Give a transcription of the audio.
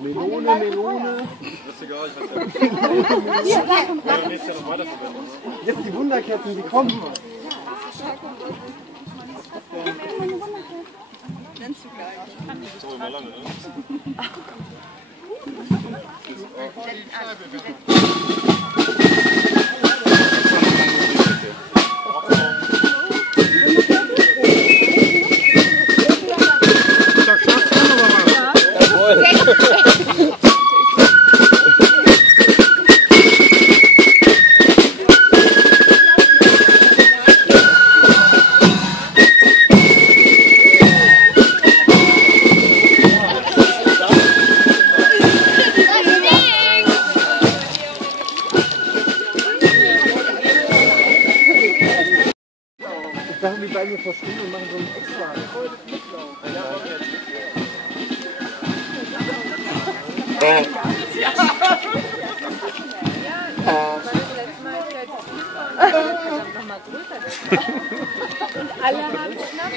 Melone, Melone. Das ist egal, ich weiß ja nicht. Jetzt die Wunderkerzen, die kommen. Nennst du gleich. So, immer lange, ne? Ich dachte, wir bleiben hier verstehen und machen so einen extra. Alle haben Schnaps.